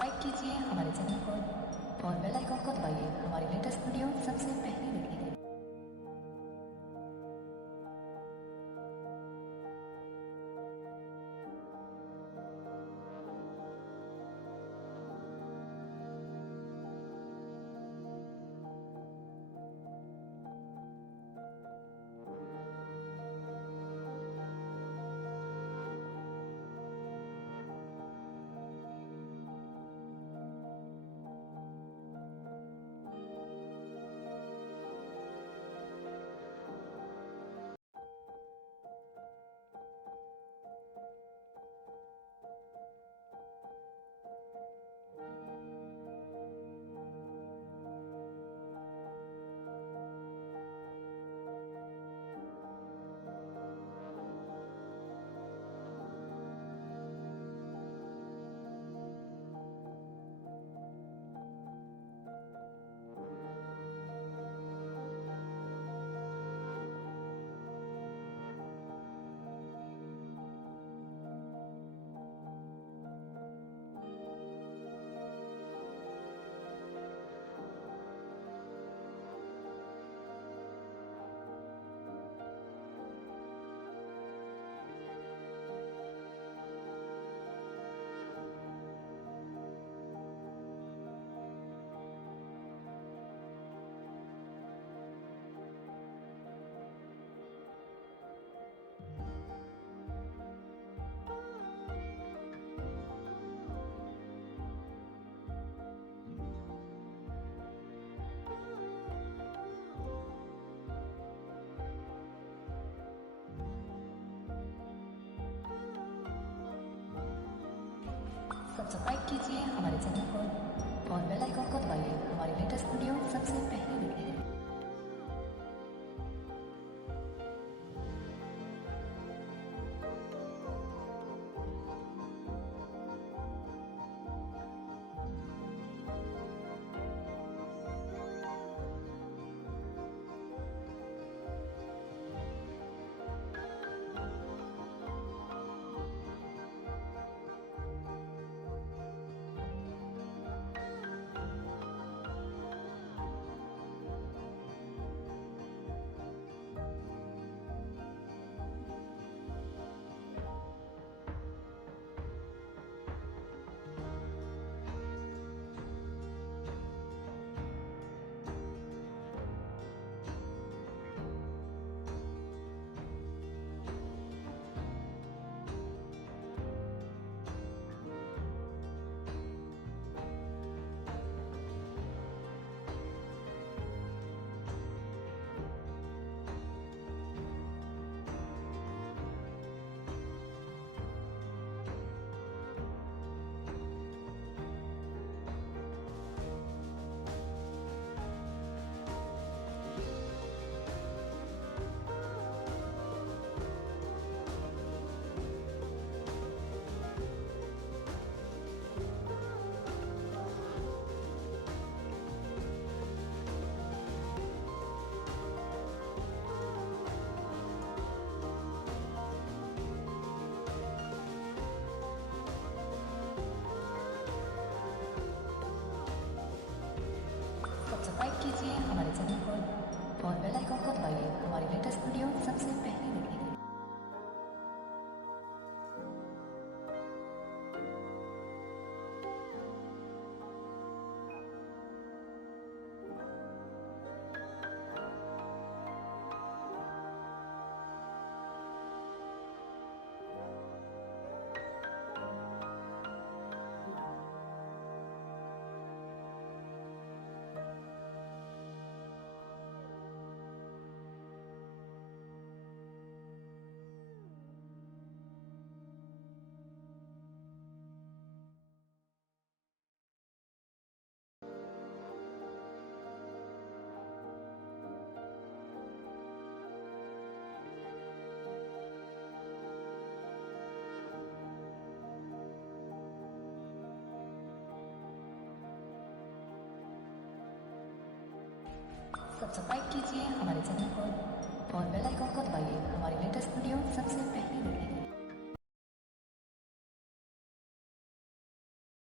सब्सक्राइब कीजिए हमारे चैनल को और बेल आइकन को दबाइए हमारी लेटेस्ट वीडियो सबसे पहले देखने के लिए। सब्सक्राइब कीजिए हमारे चैनल को और बेल आइकन को दबाइए हमारी लेटेस्ट वीडियो सबसे पहले देखने के लिए। सब्सक्राइब कीजिए हमारे चैनल को और बेल आइकन को दबाइए हमारी लेटेस्ट वीडियो सबसे पहले देखने के लिए। सब्सक्राइब कीजिए हमारे चैनल को